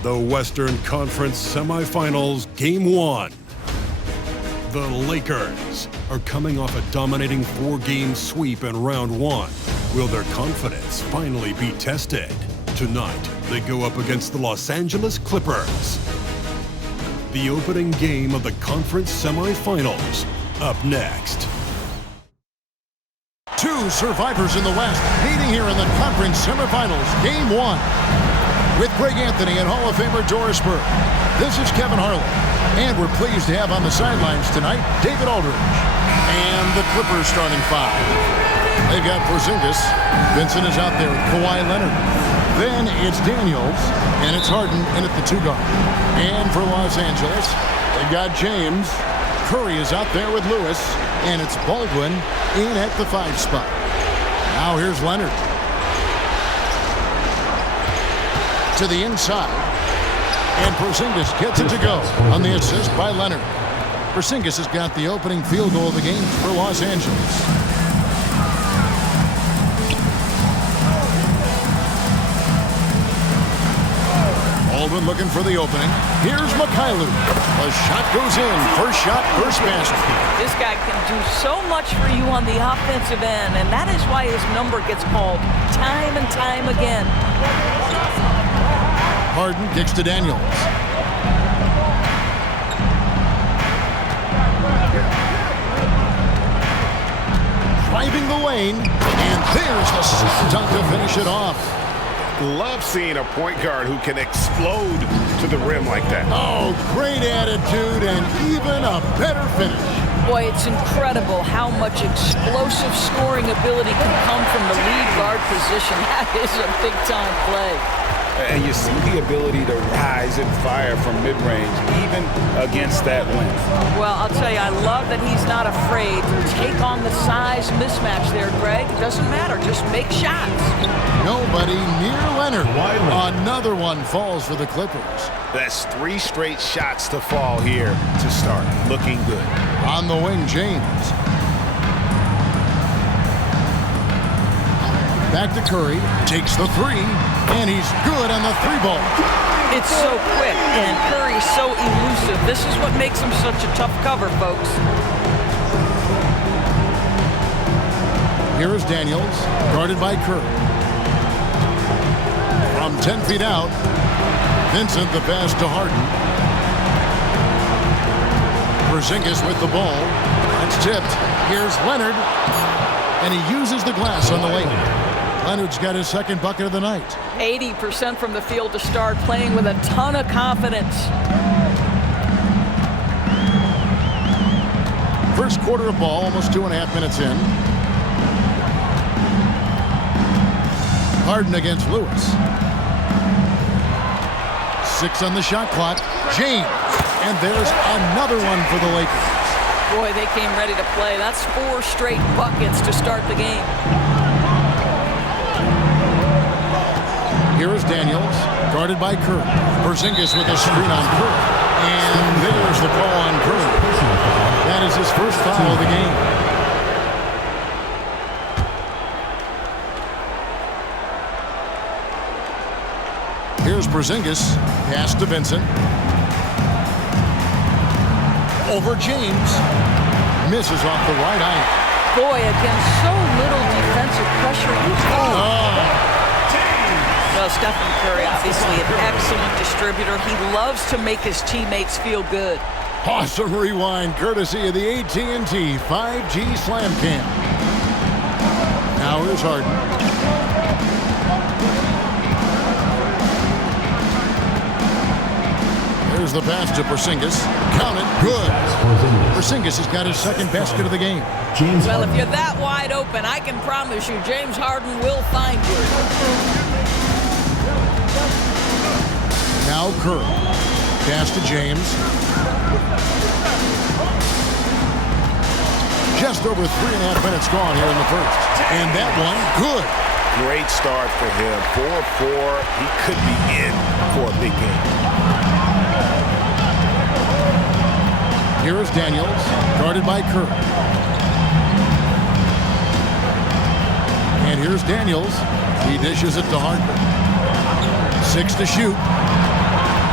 The Western Conference Semifinals, Game 1. The Lakers are coming off a dominating 4-game sweep in Round 1. Will their confidence finally be tested? Tonight, they go up against the Los Angeles Clippers. The opening game of the conference semifinals, up next. Two survivors in the West meeting here in the conference semifinals, Game 1. With Greg Anthony and Hall of Famer Doris Burke, this is Kevin Harlan. And we're pleased to have on the sidelines tonight, David Aldridge. And the Clippers starting five. They've got Porzingis. Vincent is out there with Kawhi Leonard. Then it's Daniels, and it's Harden in at the 2 guard. And for Los Angeles, they've got James. Curry is out there with Lewis, and it's Baldwin in at the 5 spot. Now here's Leonard. To the inside. And Porzingis gets it to go on the assist by Leonard. Porzingis has got the opening field goal of the game for Los Angeles. Baldwin looking for the opening. Here's Mikhailuk. The shot goes in. First shot, first basket. This guy can do so much for you on the offensive end, and that is why his number gets called time and time again. Harden kicks to Daniels. Driving the lane, and there's the dunk to finish it off. Love seeing a point guard who can explode to the rim like that. Oh, great attitude and even a better finish. Boy, it's incredible how much explosive scoring ability can come from the lead guard position. That is a big-time play. And you see the ability to rise and fire from mid-range, even against that length. Well, I'll tell you, I love that he's not afraid to take on the size mismatch there, Greg. It doesn't matter. Just make shots. Nobody near Leonard. Another one falls for the Clippers. That's 3 straight shots to fall here to start. Looking good. On the wing, James. Back to Curry. Takes the 3. And he's good on the 3-ball. It's so quick, and Curry's so elusive. This is what makes him such a tough cover, folks. Here is Daniels, guarded by Curry. From 10 feet out, Vincent the pass to Harden. Porzingis with the ball. That's tipped. Here's Leonard, and he uses the glass on the lane. Leonard's got his second bucket of the night. 80% from the field to start, playing with a ton of confidence. First quarter of ball, almost 2.5 minutes in. Harden against Lewis. 6 on the shot clock. James. And there's another one for the Lakers. Boy, they came ready to play. That's 4 straight buckets to start the game. Here is Daniels, guarded by Curry. Porzingis with a screen on Curry. And there's the call on Curry. That is his first foul of the game. Here's Porzingis, pass to Vincent. Over James. Misses off the right eye. Boy, against so little defensive pressure. Well, Stephen Curry, obviously an excellent distributor. He loves to make his teammates feel good. Awesome rewind, courtesy of the AT&T 5G Slam Cam. Now here's Harden. There's the pass to Porzingis. Count it. Good. Porzingis has got his second basket of the game. Well, if you're that wide open, I can promise you James Harden will find you. Now Curry. Pass to James. Just over 3.5 minutes gone here in the first. And that one, good. Great start for him. 4-4. He could be in for a big game. Here is Daniels, guarded by Curry. And here's Daniels. He dishes it to Harden. 6 to shoot.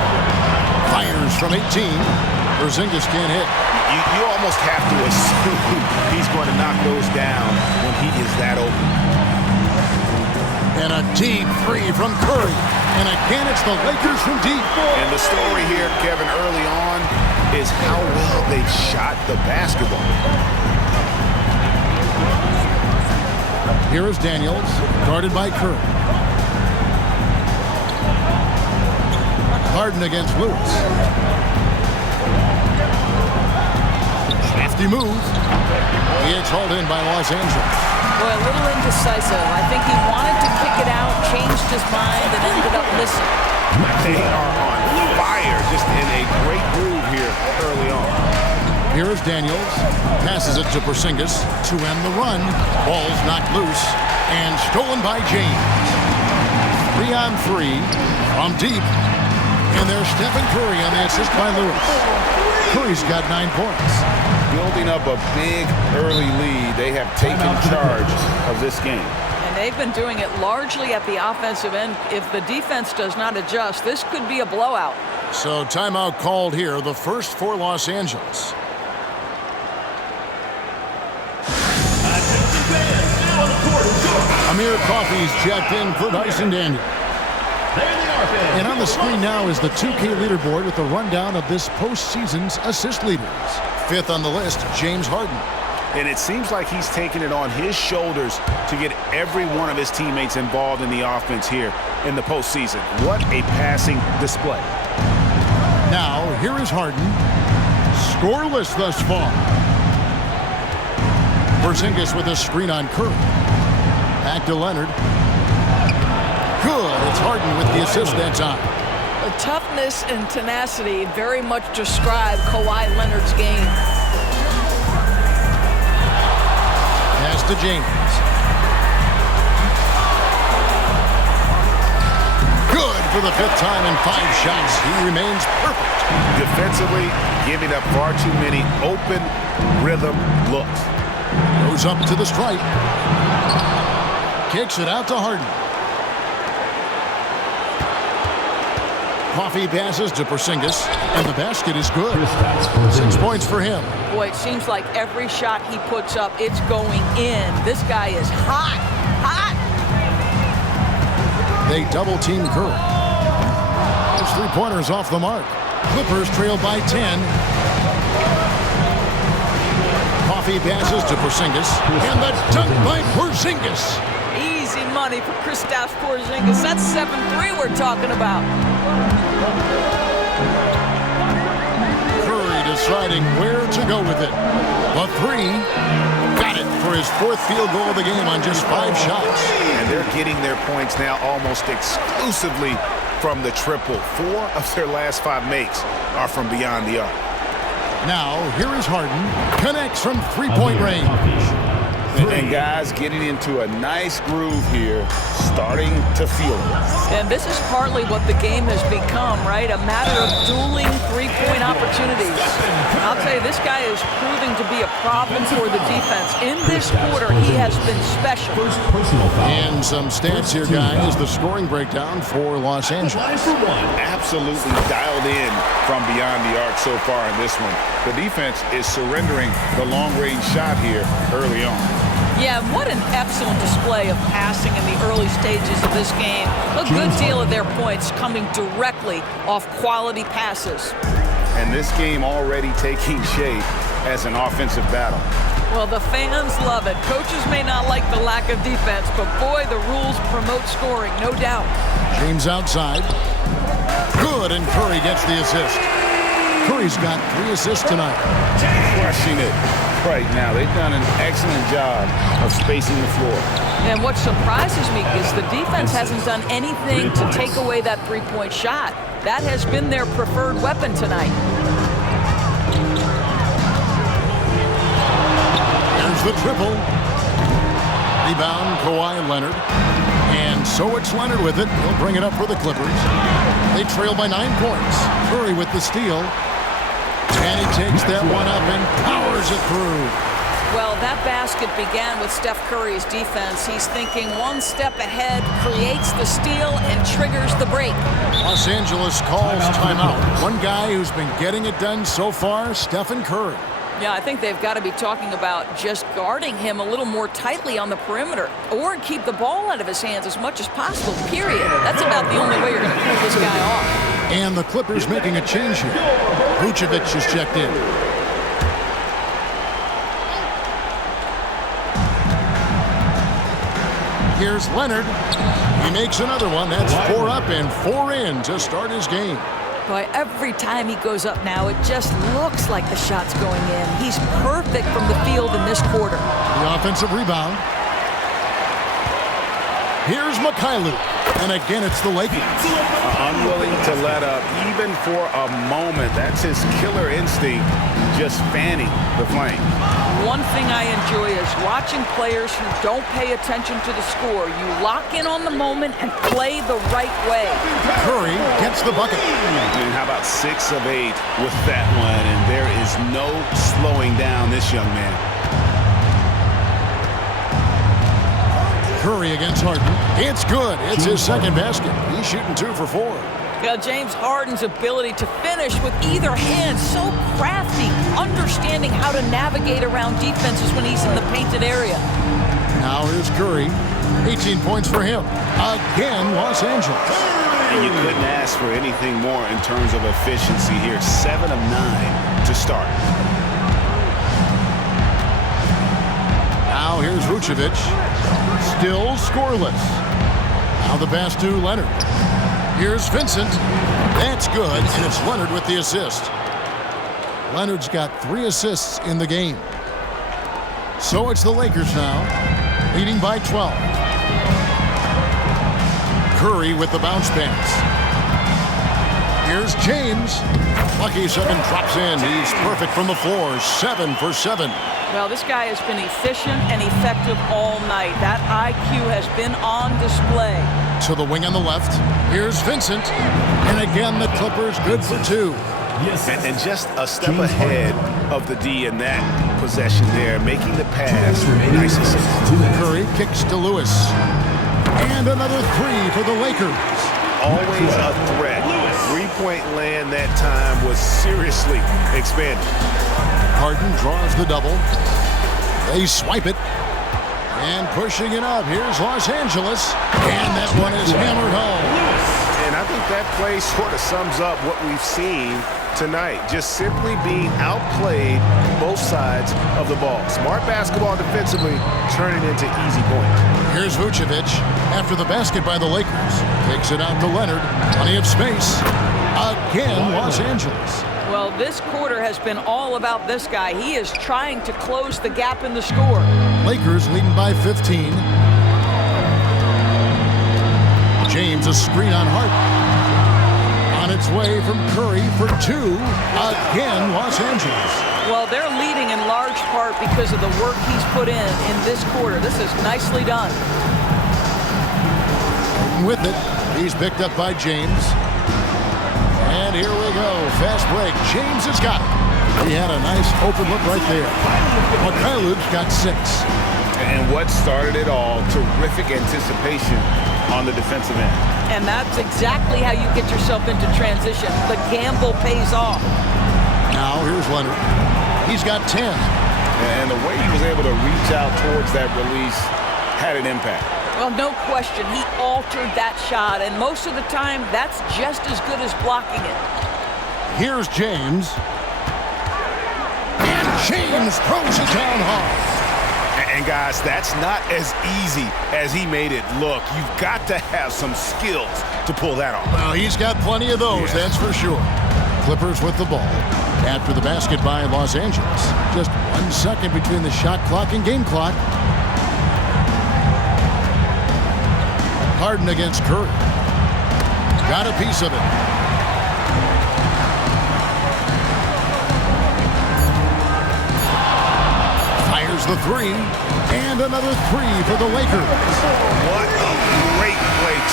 Fires from 18. Porzingis can't hit. You almost have to assume he's going to knock those down when he is that open. And a deep three from Curry. And again, it's the Lakers from deep. And the story here, Kevin, early on is how well they shot the basketball. Here is Daniels, guarded by Curry. Harden against Lewis. Crafty move. It's hauled in by Los Angeles. Boy, a little indecisive. I think he wanted to kick it out, changed his mind, and ended up missing. They are on fire, just in a great groove here early on. Here is Daniels. Passes it to Porzingis to end the run. Ball's knocked loose and stolen by James. 3-on-3 from deep. And there's Stephen Curry on the assist by Lewis. Curry's got 9 points. Building up a big early lead. They have taken charge of this game. And they've been doing it largely at the offensive end. If the defense does not adjust, this could be a blowout. So timeout called here, the first for Los Angeles. Amir Coffey's checked in for Dyson Daniel. And on the screen now is the 2K leaderboard with the rundown of this postseason's assist leaders. 5th on the list, James Harden. And it seems like he's taking it on his shoulders to get every one of his teammates involved in the offense here in the postseason. What a passing display. Now, here is Harden. Scoreless thus far. Porzingis with a screen on Curry. Back to Leonard. Good. It's Harden with the assist that time. The toughness and tenacity very much describe Kawhi Leonard's game. Pass to James. Good for the 5th time in 5 shots. He remains perfect. Defensively, giving up far too many open rhythm looks. Goes up to the stripe. Kicks it out to Harden. Coffey passes to Porzingis, and the basket is good. 6 points for him. Boy, it seems like every shot he puts up, it's going in. This guy is hot, hot. They double-team Curry. His 3-pointers off the mark. Clippers trail by 10. Coffey passes to Porzingis, and the dunk by Porzingis. Easy money for Kristaps Porzingis. That's 7-3 we're talking about. Curry deciding where to go with it. A 3. Got it for his 4th field goal of the game on just 5 shots. And they're getting their points now almost exclusively from the triple. 4 of their last 5 makes are from beyond the arc. Now, here is Harden. Connects from 3-point range. And guys getting into a nice groove here, starting to feel it. And this is partly what the game has become, right? A matter of dueling 3-point opportunities. And I'll tell you, this guy is proving to be a problem for the defense. In this quarter, he has been special. And some stats here, guys. The scoring breakdown for Los Angeles. Absolutely dialed in from beyond the arc so far in this one. The defense is surrendering the long-range shot here early on. Yeah, what an excellent display of passing in the early stages of this game. A good deal of their points coming directly off quality passes. And this game already taking shape as an offensive battle. Well, the fans love it. Coaches may not like the lack of defense, but boy, the rules promote scoring, no doubt. James outside. Good, and Curry gets the assist. Curry's got 3 assists tonight. Crushing it right now. They've done an excellent job of spacing the floor. And what surprises me is the defense hasn't done anything to take away that 3-point shot. That has been their preferred weapon tonight. There's the triple. Rebound, Kawhi Leonard. And so it's Leonard with it. He'll bring it up for the Clippers. They trail by 9 points. Curry with the steal. And he takes that one up and powers it through. Well, that basket began with Steph Curry's defense. He's thinking one step ahead, creates the steal, and triggers the break. Los Angeles calls timeout. One guy who's been getting it done so far, Stephen Curry. Yeah, I think they've got to be talking about just guarding him a little more tightly on the perimeter or keep the ball out of his hands as much as possible, period. That's about the only way you're going to pull this guy off. And the Clippers making a change here. Vucevic is checked in. Here's Leonard. He makes another one. That's 4 up and 4 in to start his game. Boy, every time he goes up now, it just looks like the shot's going in. He's perfect from the field in this quarter. The offensive rebound. Here's Mikhailuk. And again, it's the Lakers. Unwilling to let up, even for a moment. That's his killer instinct, just fanning the flame. One thing I enjoy is watching players who don't pay attention to the score. You lock in on the moment and play the right way. Curry gets the bucket. And how about 6 of 8 with that one? And there is no slowing down this young man. Curry against Harden. It's good. It's his second basket. He's shooting 2 for 4. James Harden's ability to finish with either hand, so crafty, understanding how to navigate around defenses when he's in the painted area. Now here's Curry. 18 points for him. Again, Los Angeles. And you couldn't ask for anything more in terms of efficiency here. 7 of 9 to start. Now here's Vucevic. Still scoreless. Now the pass to Leonard. Here's Vincent. That's good, and it's Leonard with the assist. Leonard's got 3 assists in the game. So it's the Lakers now, leading by 12. Curry with the bounce pass. Here's James. Lucky 7 drops in. He's perfect from the floor. 7 for 7. Well, this guy has been efficient and effective all night. That IQ has been on display. To the wing on the left. Here's Vincent. And again, the Clippers good for 2. And just a step ahead of the D in that possession there, making the pass. Nice assist. Curry kicks to Lewis. And another 3 for the Lakers. Always a threat. 3-point land that time was seriously expanded. Harden draws the double. They swipe it. And pushing it up. Here's Los Angeles. And that one is hammered home. And I think that play sort of sums up what we've seen tonight. Just simply being outplayed both sides of the ball. Smart basketball defensively, turning into easy points. Here's Vucevic after the basket by the Lakers. Takes it out to Leonard. Plenty of space. Again, Los Angeles. Well, this quarter has been all about this guy. He is trying to close the gap in the score. Lakers leading by 15. James a screen on Harden. On its way from Curry for 2. Again, Los Angeles. Well, they're leading in large part because of the work he's put in this quarter. This is nicely done. With it, he's picked up by James. And here we go. Fast break. James has got it. He had a nice open look right there. Mikhailuk got 6. And what started it all, terrific anticipation on the defensive end. And that's exactly how you get yourself into transition. The gamble pays off. Now here's Leonard. He's got 10. And the way he was able to reach out towards that release had an impact. Well, no question. He altered that shot, and most of the time, that's just as good as blocking it. Here's James. And James throws it down hard. And guys, that's not as easy as he made it look. You've got to have some skills to pull that off. Well, he's got plenty of those, that's for sure. Clippers with the ball. After the basket by Los Angeles. Just 1 second between the shot clock and game clock. Harden against Curry. Got a piece of it. Fires the 3. And another 3 for the Lakers. What a great play.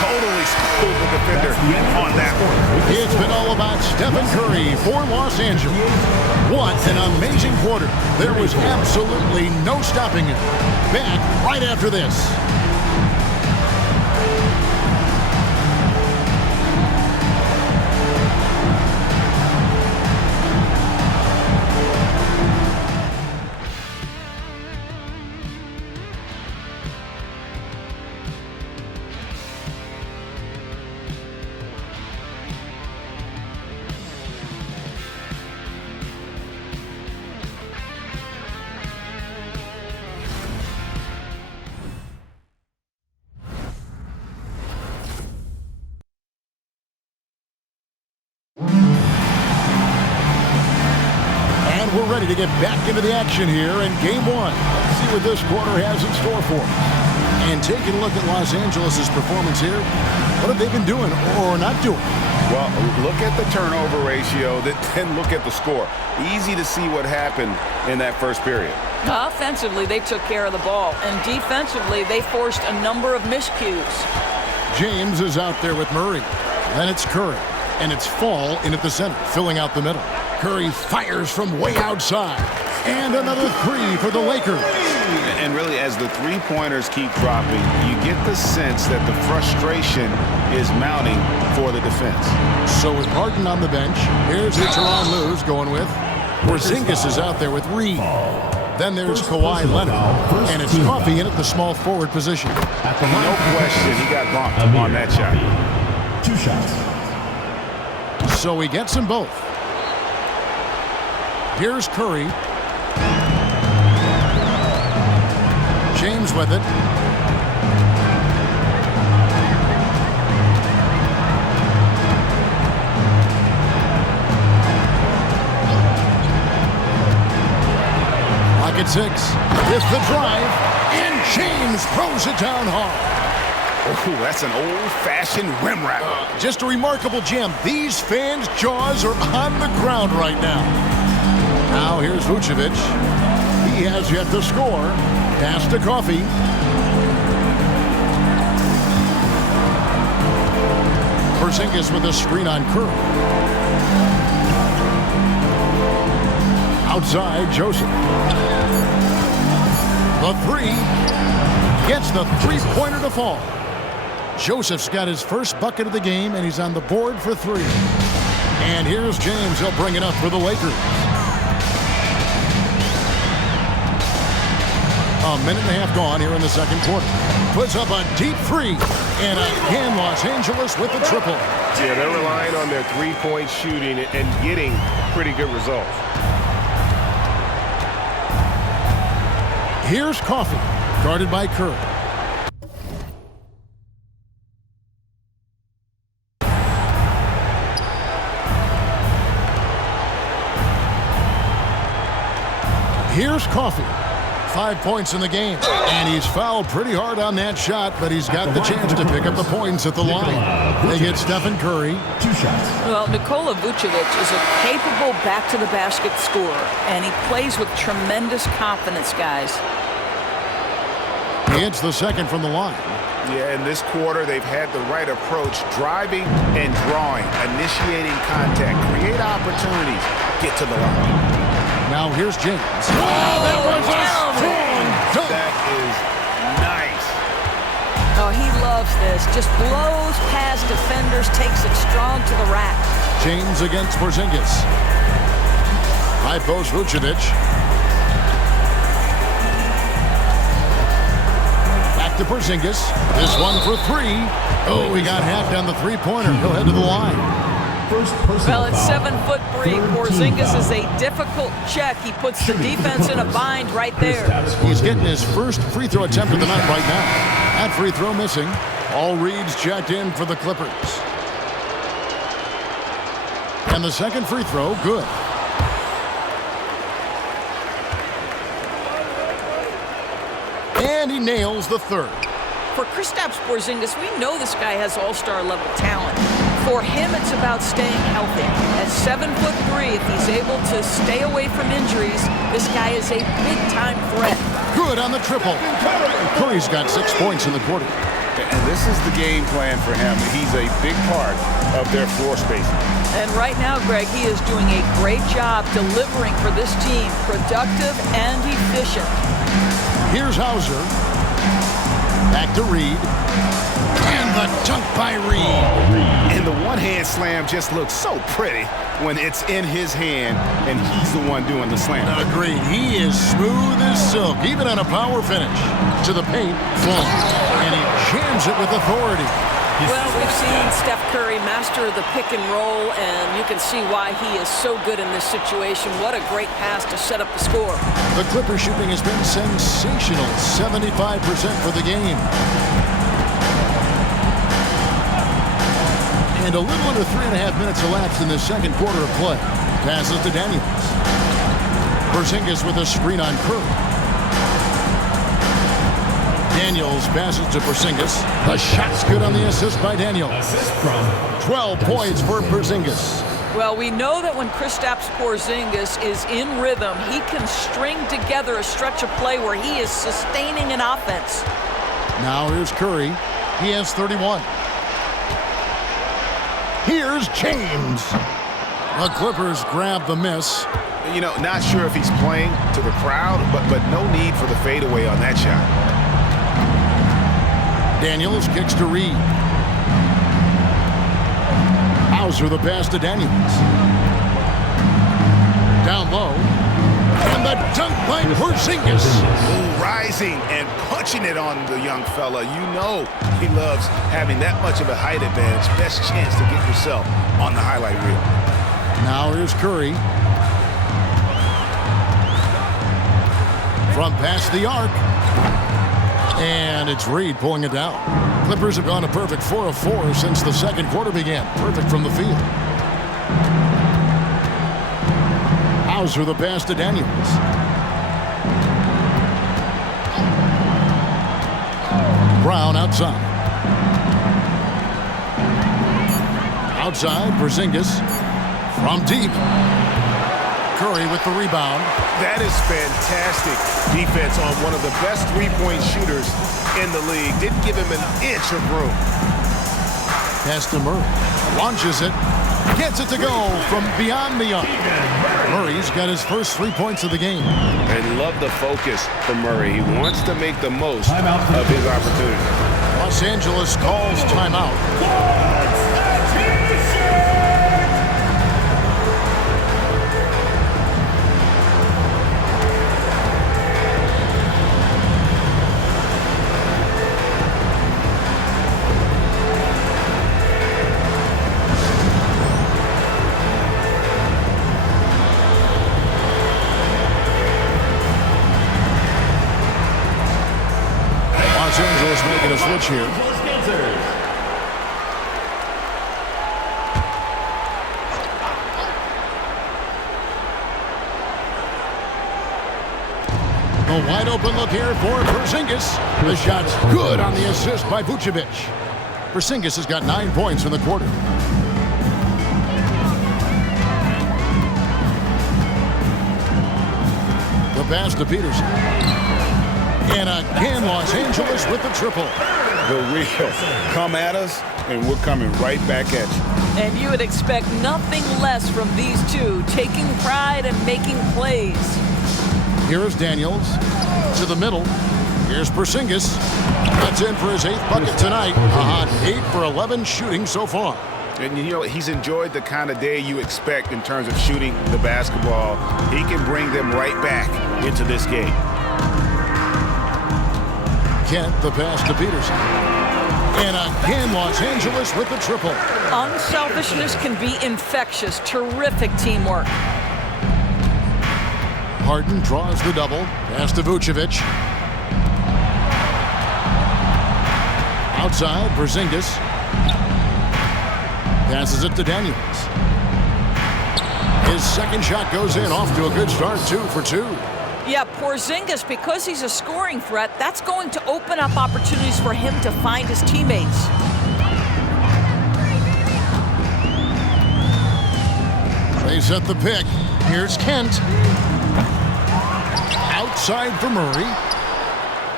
totally schooled the defender on that one. It's been all about Stephen Curry for Los Angeles. What an amazing quarter. There was absolutely no stopping him. Back right after this. We're ready to get back into the action here in Game 1. Let's see what this quarter has in store for us. And taking a look at Los Angeles' performance here, what have they been doing or not doing? Well, look at the turnover ratio, then look at the score. Easy to see what happened in that first period. Offensively, they took care of the ball, and defensively, they forced a number of miscues. James is out there with Murray. Then it's Curry, and it's Fall in at the center, filling out the middle. Curry fires from way outside. And another three for the Lakers. And really, as the three-pointers keep dropping, you get the sense that the frustration is mounting for the defense. So with Harden on the bench, here's who Tyronn Lue's going with. Porzingis is out there with Reed. Then there's Kawhi Leonard. And it's Coffey in at the small forward position. No question, he got bumped on that shot. 2 shots. So he gets them both. Here's Curry. James with it. Pocket 6. With the drive. And James throws it down hard. Oh, that's an old-fashioned rim wrap. Just a remarkable jam. These fans' jaws are on the ground right now. Now here's Vucevic. He has yet to score. Pass to Coffey. Porzingis with a screen on Curry. Outside, Joseph. The three. Gets the three-pointer to fall. Joseph's got his first bucket of the game, and he's on the board for 3. And here's James. He'll bring it up for the Lakers. A minute and a half gone here in the second quarter. Puts up a deep 3. And again, Los Angeles with the triple. Yeah, they're relying on their three-point shooting and getting pretty good results. Here's Coffey, guarded by Curry. Here's Coffey. 5 points in the game. And he's fouled pretty hard on that shot, but he's got the chance to pick up the points at the line. They get Stephen Curry. 2 shots. Well, Nikola Vucevic is a capable back-to-the-basket scorer, and he plays with tremendous confidence, guys. He hits the second from the line. Yeah, in this quarter, they've had the right approach, driving and drawing, initiating contact, create opportunities, get to the line. Now here's James. That was a strong dunk. That is nice. Oh, he loves this. Just blows past defenders, takes it strong to the rack. James against Porzingis. High post Vucevic. Back to Porzingis. This one for 3. Oh, he got hacked on the three-pointer. He'll head to the line. Well, it's 7'3". Porzingis is a difficult check. He puts the defense in a bind right there. He's getting his first free throw attempt of the night right now. That free throw missing. All reads checked in for the Clippers. And the second free throw, good. And he nails the third. For Kristaps Porzingis, we know this guy has all-star level talent. For him, it's about staying healthy. At 7'3", if he's able to stay away from injuries, this guy is a big-time threat. Good on the triple. Curry's got 6 points in the quarter. And this is the game plan for him. He's a big part of their floor spacing. And right now, Greg, he is doing a great job delivering for this team, productive and efficient. Here's Hauser. Back to Reed. And the dunk by Reed. And the one-hand slam just looks so pretty when it's in his hand and he's the one doing the slam. Agreed. He is smooth as silk, even on a power finish. To the paint, flung. And he jams it with authority. Well, we've seen Steph Curry master the pick and roll, and you can see why he is so good in this situation. What a great pass to set up the score. The Clippers shooting has been sensational. 75% for the game. And a little under 3.5 minutes elapsed in the second quarter of play. Passes to Daniels. Porzingis with a screen on Curry. Daniels passes to Porzingis. The shot's good on the assist by Daniels. 12 points for Porzingis. Well, we know that when Kristaps Porzingis is in rhythm, he can string together a stretch of play where he is sustaining an offense. Now here's Curry. He has 31. Here's James. The Clippers grab the miss. You know, not sure if he's playing to the crowd, but no need for the fadeaway on that shot. Daniels kicks to Reed. Hauser the pass to Daniels. Down low. And the dunk by Porzingis. Rising and punching it on the young fella. You know he loves having that much of a height advantage. Best chance to get yourself on the highlight reel. Now here's Curry. From past the arc. And it's Reed pulling it down. Clippers have gone a perfect 4 of 4 since the second quarter began. Perfect from the field. Hauser the pass to Daniels. Brown outside. Outside, Porzingis from deep. Curry with the rebound. That is fantastic defense on one of the best three-point shooters in the league. Didn't give him an inch of room. Pass to Murray. Launches it. Gets it to go from beyond the arc. Murray's got his first 3 points of the game. And love the focus from Murray. He wants to make the most of his opportunity. Los Angeles calls timeout. Los Angeles making a switch here. A wide open look here for Porzingis. The shot's good on the assist by Vucevic. Porzingis has got 9 points in the quarter. The pass to Peterson. And again, Los Angeles with the triple. The real. Come at us, and we're coming right back at you. And you would expect nothing less from these two, taking pride and making plays. Here's Daniels to the middle. Here's Porzingis. That's in for his 8th bucket tonight. A hot 8 for 11 shooting so far. And, you know, he's enjoyed the kind of day you expect in terms of shooting the basketball. He can bring them right back into this game. Kent, the pass to Peterson. And again, Los Angeles with the triple. Unselfishness can be infectious. Terrific teamwork. Harden draws the double. Pass to Vucevic. Outside, Porzingis. Passes it to Daniels. His second shot goes in, off to a good start, 2 for 2. Yeah, Porzingis, because he's a scoring threat, that's going to open up opportunities for him to find his teammates. They set the pick. Here's Kent. Outside for Murray.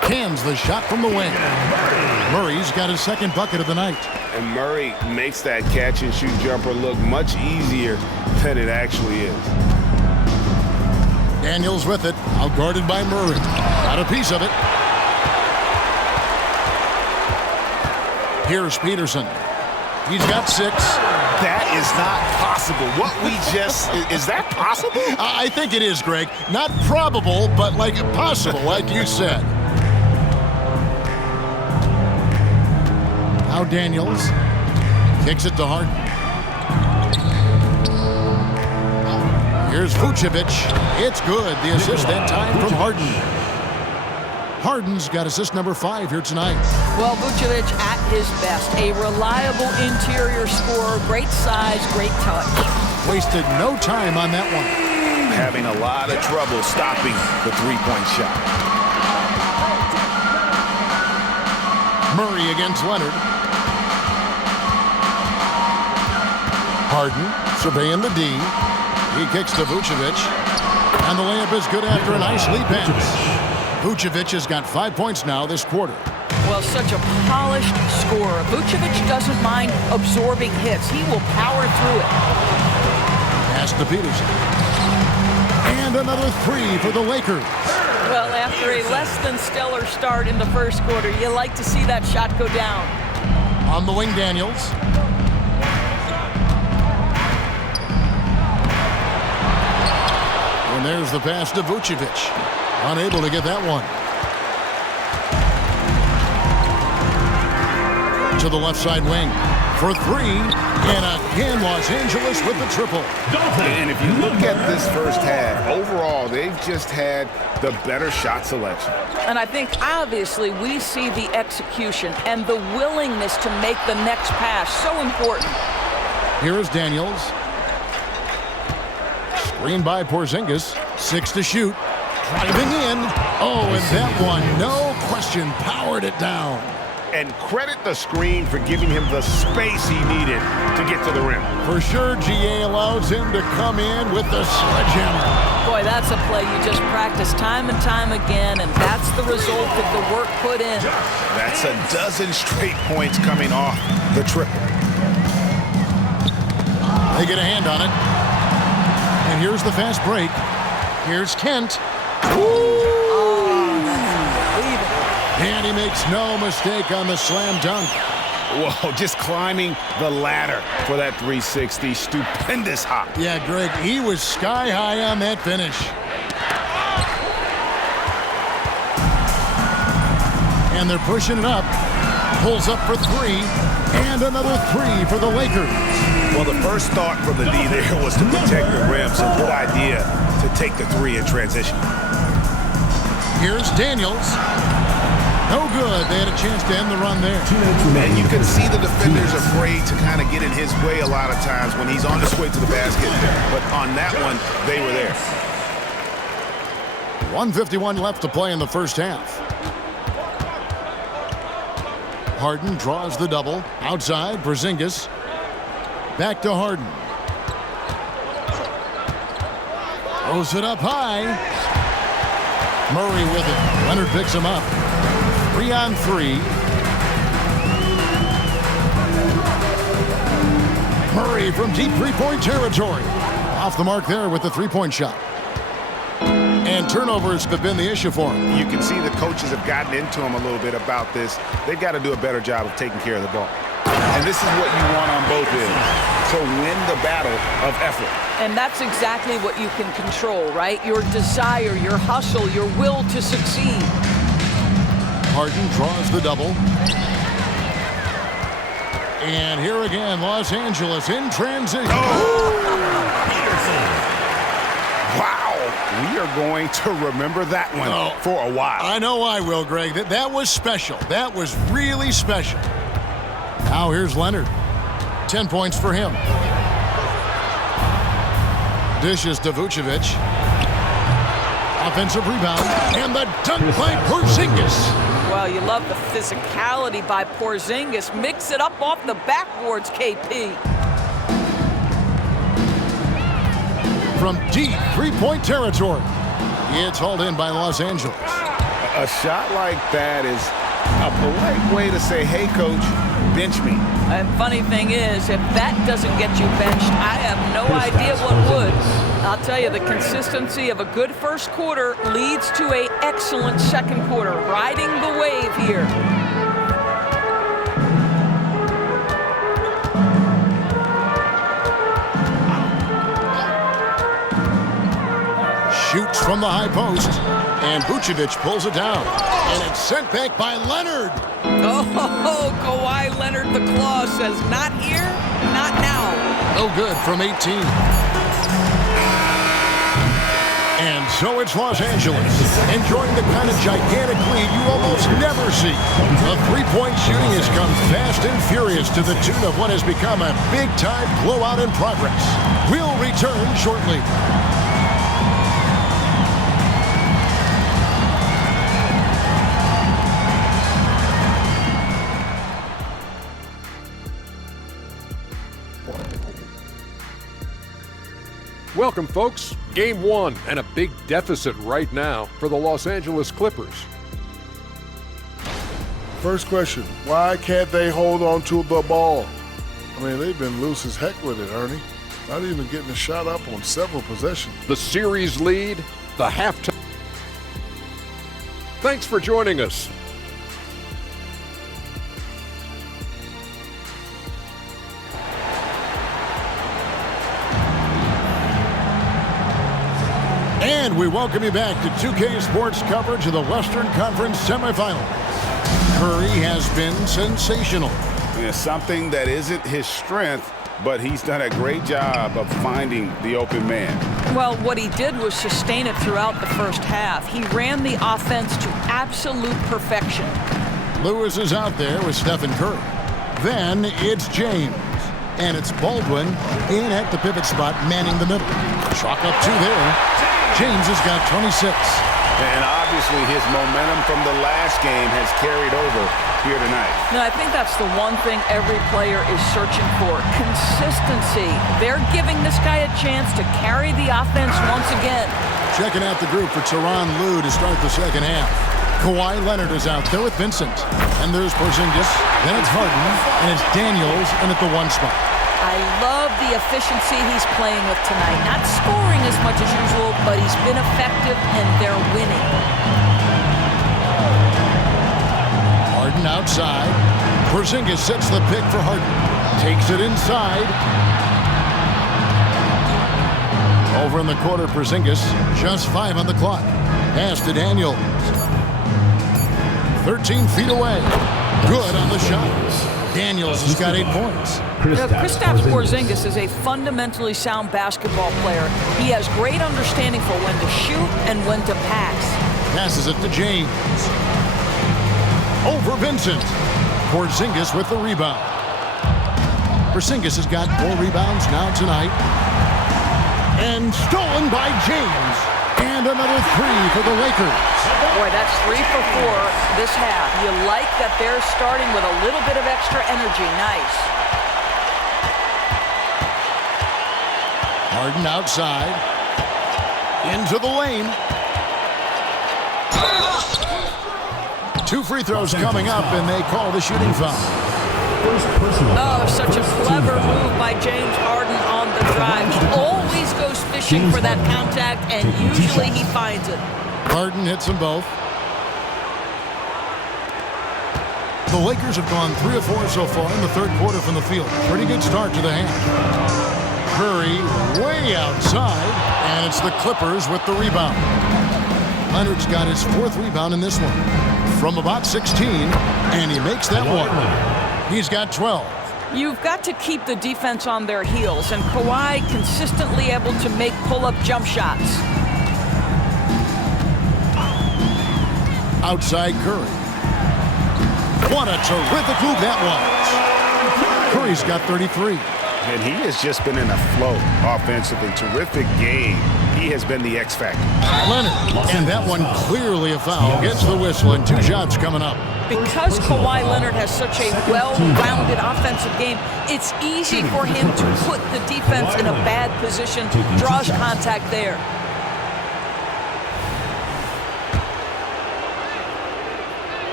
Cans the shot from the wing. Murray's got his second bucket of the night. And Murray makes that catch-and-shoot jumper look much easier than it actually is. Daniels with it, outguarded by Murray. Got a piece of it. Here's Peterson. He's got 6. That is not possible. What we just... Is that possible? I think it is, Greg. Not probable, but like possible, like you said. Now Daniels kicks it to Harden. Here's Vucevic. It's good. The assist that time from Harden. Harden's got assist number 5 here tonight. Well, Vucevic at his best. A reliable interior scorer. Great size, great touch. Wasted no time on that one. Having a lot of trouble stopping the three-point shot. Murray against Leonard. Harden surveying the D. He kicks to Vucevic. And the layup is good after a nice lead pass. Vucevic has got 5 points now this quarter. Well, such a polished scorer. Vucevic doesn't mind absorbing hits. He will power through it. Pass to Peterson. And another 3 for the Lakers. Well, after a less than stellar start in the first quarter, you like to see that shot go down. On the wing, Daniels. And there's the pass to Vucevic. Unable to get that one. To the left side wing for 3. And again, Los Angeles with the triple. And if you look at this first half, overall, they've just had the better shot selection. And I think, obviously, we see the execution and the willingness to make the next pass so important. Here is Daniels. Screen by Porzingis. 6 to shoot. Driving in. Oh, and that one, no question, powered it down. And credit the screen for giving him the space he needed to get to the rim. For sure, GA allows him to come in with the sledgehammer. Boy, that's a play you just practice time and time again, and that's the result of the work put in. That's a dozen straight points coming off the triple. They get a hand on it. And here's the fast break. Here's Kent. And he makes no mistake on the slam dunk. Whoa, just climbing the ladder for that 360. Stupendous hop. Yeah, Greg, he was sky high on that finish. And they're pushing it up. Pulls up for 3. And another 3 for the Lakers. Well, the first thought from the D there was to protect the rim, so good idea to take the 3 in transition. Here's Daniels. No good. They had a chance to end the run there. And you can see the defenders afraid to kind of get in his way a lot of times when he's on his way to the basket. But on that one, they were there. 1:51 left to play in the first half. Harden draws the double. Outside, Porzingis. Back to Harden. Throws it up high. Murray with it. Leonard picks him up. 3-on-3. Murray from deep three-point territory. Off the mark there with the three-point shot. And turnovers have been the issue for him. You can see the coaches have gotten into him a little bit about this. They've got to do a better job of taking care of the ball. And this is what you want on both ends, to win the battle of effort. And that's exactly what you can control, right? Your desire, your hustle, your will to succeed. Harden draws the double. And here again, Los Angeles in transition. Wow, we are going to remember that one for a while. I know I will, Greg. That was special. That was really special. Now here's Leonard. 10 points for him. Dishes to Vucevic. Offensive rebound. And the dunk by Porzingis. Well, you love the physicality by Porzingis. Mix it up off the backboards, KP. From deep three-point territory. It's hauled in by Los Angeles. A shot like that is a polite way to say, hey, coach, bench me. And funny thing is, if that doesn't get you benched, I have no idea what would. I'll tell you, the consistency of a good first quarter leads to an excellent second quarter, riding the wave here. Shoots from the high post, and Vucevic pulls it down. And it's sent back by Leonard. Oh, Kawhi Leonard, the claw, says not here, not now. No good from 18. And so it's Los Angeles, enjoying the kind of gigantic lead you almost never see. The three-point shooting has come fast and furious to the tune of what has become a big-time blowout in progress. We'll return shortly. Welcome, folks. Game 1 and a big deficit right now for the Los Angeles Clippers. First question, why can't they hold on to the ball? I mean, they've been loose as heck with it, Ernie. Not even getting a shot up on several possessions. The series lead, the halftime. Thanks for joining us. And we welcome you back to 2K Sports coverage of the Western Conference semifinals. Curry has been sensational. Yeah, something that isn't his strength, but he's done a great job of finding the open man. Well, what he did was sustain it throughout the first half. He ran the offense to absolute perfection. Lewis is out there with Stephen Curry. Then it's James. And it's Baldwin in at the pivot spot, manning the middle. Chalk up two there. James has got 26. And obviously his momentum from the last game has carried over here tonight. No, I think that's the one thing every player is searching for. Consistency. They're giving this guy a chance to carry the offense once again. Checking out the group for Tyronn Lue to start the second half. Kawhi Leonard is out there with Vincent. And there's Porzingis. Then it's Harden. And it's Daniels in at the one spot. I love the efficiency he's playing with tonight. Not scoring as much as usual, but he's been effective and they're winning. Harden outside. Porzingis sets the pick for Harden. Takes it inside. Over in the corner, Porzingis. Just 5 on the clock. Pass to Daniels. 13 feet away. Good on the shot. Daniels has got 8 points. Kristaps Porzingis is a fundamentally sound basketball player. He has great understanding for when to shoot and when to pass. Passes it to James. Over Vincent. Porzingis with the rebound. Porzingis has got 4 rebounds now tonight. And stolen by James. And another 3 for the Lakers. Boy, that's 3 for 4 this half. You like that they're starting with a little bit of extra energy. Nice. Harden outside. Into the lane. 2 free throws coming up, and they call the shooting foul. Oh, such a clever move by James Harden on the drive. He always goes fishing for that contact, and usually he finds it. Harden hits them both. The Lakers have gone 3 of 4 so far in the third quarter from the field. Pretty good start to the half. Curry way outside, and it's the Clippers with the rebound. Leonard's got his 4th rebound in this one. From about 16, and he makes that one. He's got 12. You've got to keep the defense on their heels, and Kawhi consistently able to make pull-up jump shots. Outside Curry. What a terrific move that was. Curry's got 33. And he has just been in a flow offensively. Terrific game. He has been the X factor. Leonard, and that one clearly a foul. Gets the whistle, and 2 shots coming up. Because Kawhi Leonard has such a well-rounded offensive game, it's easy for him to put the defense in a bad position, draws contact there.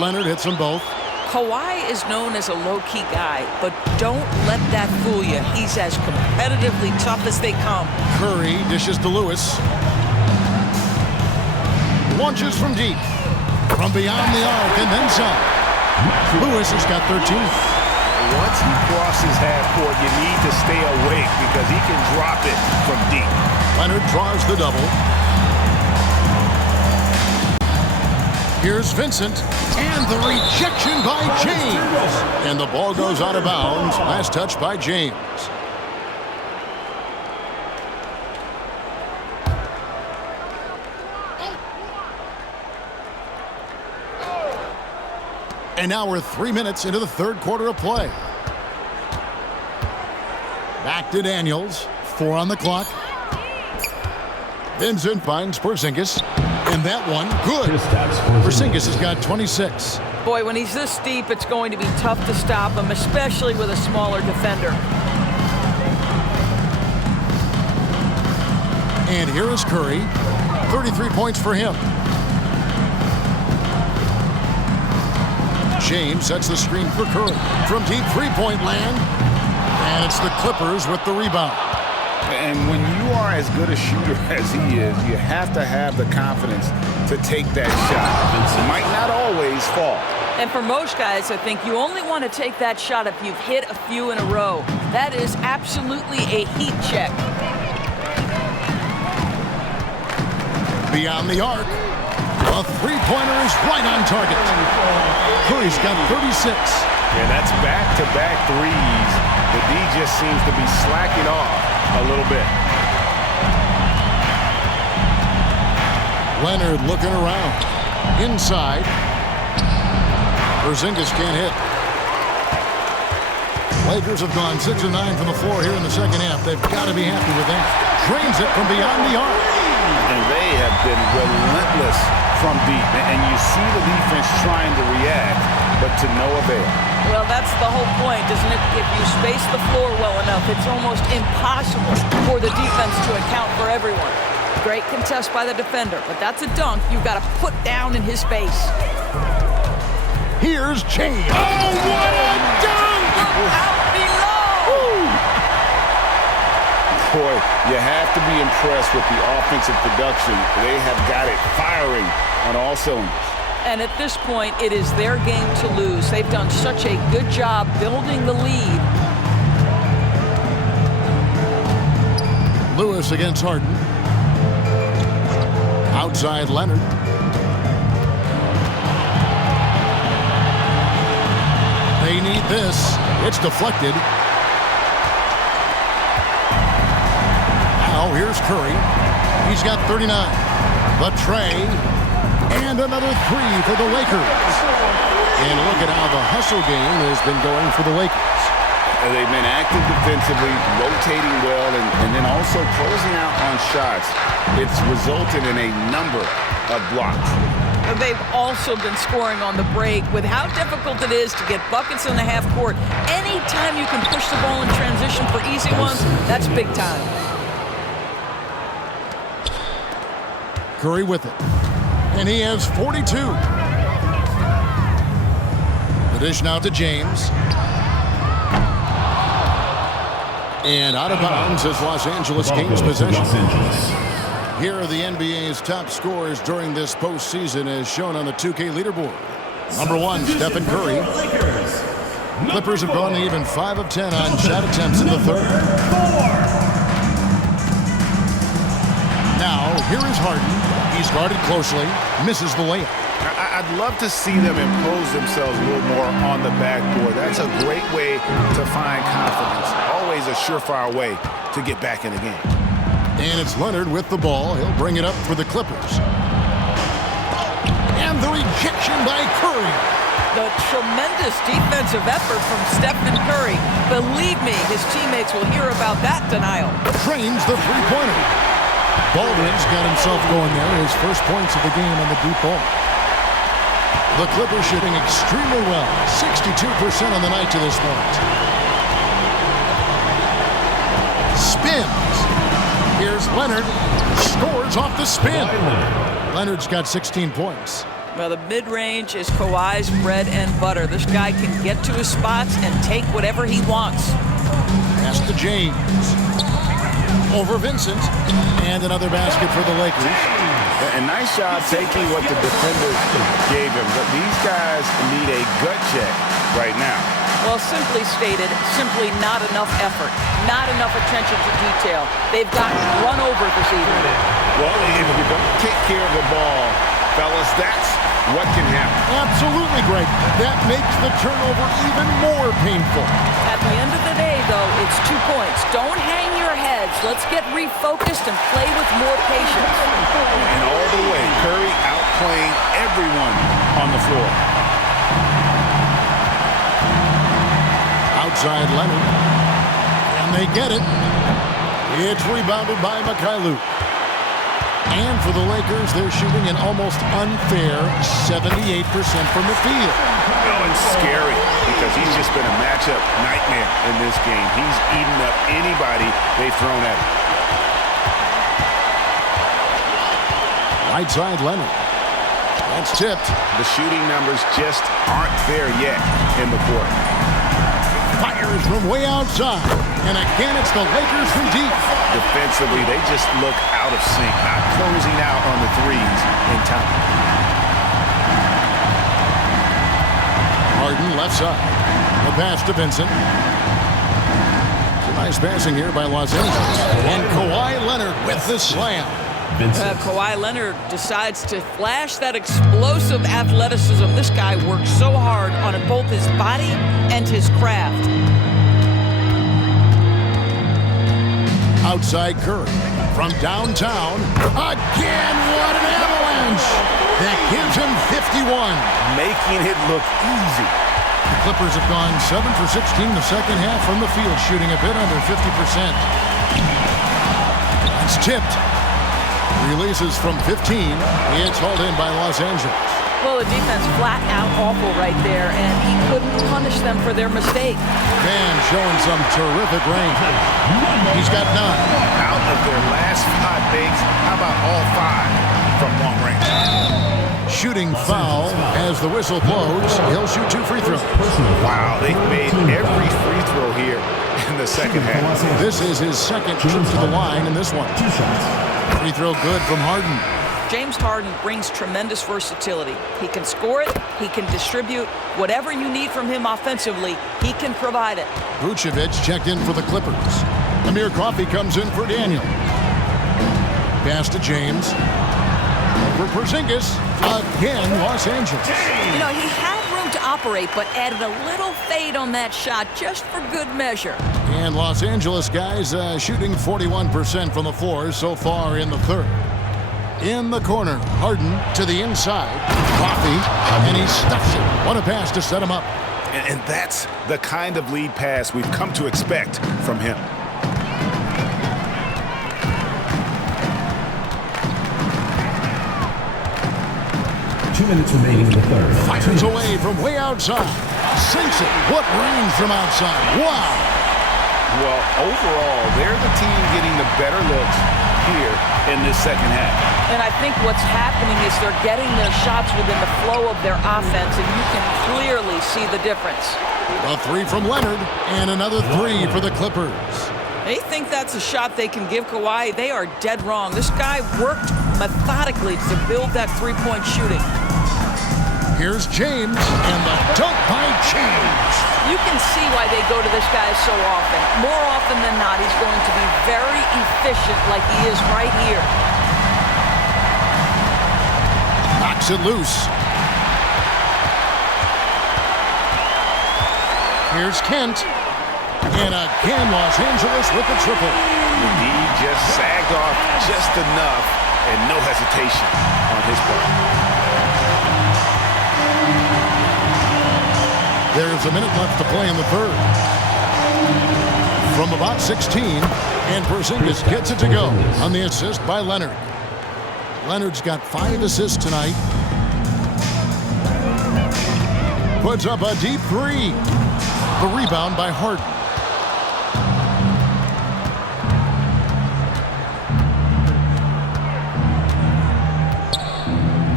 Leonard hits them both. Kawhi is known as a low-key guy, but don't let that fool you. He's as competitively tough as they come. Curry dishes to Lewis. Launches from deep. From beyond the arc and then some. Lewis has got 13. Once he crosses half court, you need to stay awake because he can drop it from deep. Leonard draws the double. Here's Vincent, and the rejection by James. And the ball goes out of bounds. Last touch by James. And now we're 3 minutes into the third quarter of play. Back to Daniels. 4 on the clock. Vincent finds Porzingis. And that one, good. Porzingis has got 26. Boy, when he's this deep, it's going to be tough to stop him, especially with a smaller defender. And here is Curry. 33 points for him. James sets the screen for Curry. From deep three-point land. And it's the Clippers with the rebound. And when you are as good a shooter as he is, you have to have the confidence to take that shot. It might not always fall. And for most guys, I think you only want to take that shot if you've hit a few in a row. That is absolutely a heat check. Beyond the arc. A three-pointer is right on target. Curry's got 36. Yeah, that's back-to-back threes. The D just seems to be slacking off a little bit. Leonard looking around. Inside. Porzingis can't hit. Lakers have gone 6 of 9 from the floor here in the second half. They've got to be happy with that. Drains it from beyond the arc. And they have been relentless from deep. And you see the defense trying to react, but to no avail. Well, that's the whole point, isn't it? If you space the floor well enough, it's almost impossible for the defense to account for everyone. Great contest by the defender, but that's a dunk you've got to put down in his face. Here's James. Oh, what a dunk! Out below! Boy, you have to be impressed with the offensive production. They have got it firing on all cylinders. And at this point, it is their game to lose. They've done such a good job building the lead. Lewis against Harden. Outside Leonard. They need this. It's deflected. Now here's Curry. He's got 39. But Trey. And another three for the Lakers. And look at how the hustle game has been going for the Lakers. They've been active defensively, rotating well, and then also closing out on shots. It's resulted in a number of blocks. They've also been scoring on the break. With how difficult it is to get buckets in the half court, anytime you can push the ball in transition for easy ones, that's big time. Curry with it. And he has 42. The dish now to James. And out of bounds is Los Angeles Kings possession. Here are the NBA's top scorers during this postseason as shown on the 2K leaderboard. Number 1, Stephen Curry. Clippers have gone to even 5 of 10 on shot attempts in the third. Now, here is Harden. He's guarded closely, misses the layup. I'd love to see them impose themselves a little more on the backboard. That's a great way to find confidence. Always a surefire way to get back in the game. And it's Leonard with the ball. He'll bring it up for the Clippers. And the rejection by Curry. The tremendous defensive effort from Stephen Curry. Believe me, his teammates will hear about that denial. Trains the three-pointer. Baldwin's got himself going there. His first points of the game on the deep ball. The Clippers shooting extremely well. 62% on the night to this point. Spins. Here's Leonard. Scores off the spin. Leonard's got 16 points. Well, the mid-range is Kawhi's bread and butter. This guy can get to his spots and take whatever he wants. Pass to James. Over Vincent. And another basket for the Lakers. And nice job taking what the defenders gave him. But these guys need a gut check right now. Well, simply stated, simply not enough effort, not enough attention to detail. They've gotten run over this evening. Well, if you don't take care of the ball, fellas, that's what can happen. Absolutely, Greg. That makes the turnover even more painful. At the end of the day, though, it's 2 points. Don't hang your heads. Let's get refocused and play with more patience. And all the way, Curry outplaying everyone on the floor. Outside Leonard. And they get it. It's rebounded by Mikhailuk. And for the Lakers, they're shooting an almost unfair 78% from the field. Oh, it's scary because he's just been a matchup nightmare in this game. He's eaten up anybody they've thrown at him. Right side Leonard. That's tipped. The shooting numbers just aren't there yet in the quarter. Fires from way outside. And again, it's the Lakers from deep. Defensively, they just look out of sync, not closing out on the threes in time. Harden left side. The pass to Vincent. Some nice passing here by Los Angeles. And Kawhi Leonard with the slam. Kawhi Leonard decides to flash that explosive athleticism. This guy works so hard on both his body and his craft. Outside Curry. From downtown. Again, what an avalanche. That gives him 51. Making it look easy. The Clippers have gone 7 for 16 the second half from the field, shooting a bit under 50%. It's tipped. Releases from 15. It's hauled in by Los Angeles. Well, the defense flat out awful right there, and he couldn't punish them for their mistake. Man showing some terrific range. He's got 9. Out of their last 5 bigs, how about all 5 from long range? Shooting foul as the whistle blows. He'll shoot 2 free throws. Wow, they've made every free throw here in the second half. This is his second trip to the line in this one. Free throw good from Harden. James Harden brings tremendous versatility. He can score it, he can distribute. Whatever you need from him offensively, he can provide it. Vucevic checked in for the Clippers. Amir Coffey comes in for Daniel. Pass to James. For Porzingis. Again, Los Angeles. You know, he had room to operate, but added a little fade on that shot just for good measure. And Los Angeles guys shooting 41% from the floor so far in the third. In the corner, Harden to the inside. Coffey, and he stuffs it. What a pass to set him up. And that's the kind of lead pass we've come to expect from him. Minutes remaining in the third. Fires away from way outside. Sinks it. What range from outside. Wow. Well, overall, they're the team getting the better looks here in this second half. And I think what's happening is they're getting their shots within the flow of their offense, and you can clearly see the difference. A 3 from Leonard, and another 3 for the Clippers. They think that's a shot they can give Kawhi. They are dead wrong. This guy worked methodically to build that three-point shooting. Here's James, and the dunk by James. You can see why they go to this guy so often. More often than not, he's going to be very efficient like he is right here. Knocks it loose. Here's Kent. And again, Los Angeles with the triple. He just sagged off just enough and no hesitation on his part. There's a minute left to play in the third. From about 16, and Porzingis gets it to go on the assist by Leonard. Leonard's got 5 assists tonight. Puts up a deep 3. The rebound by Harden.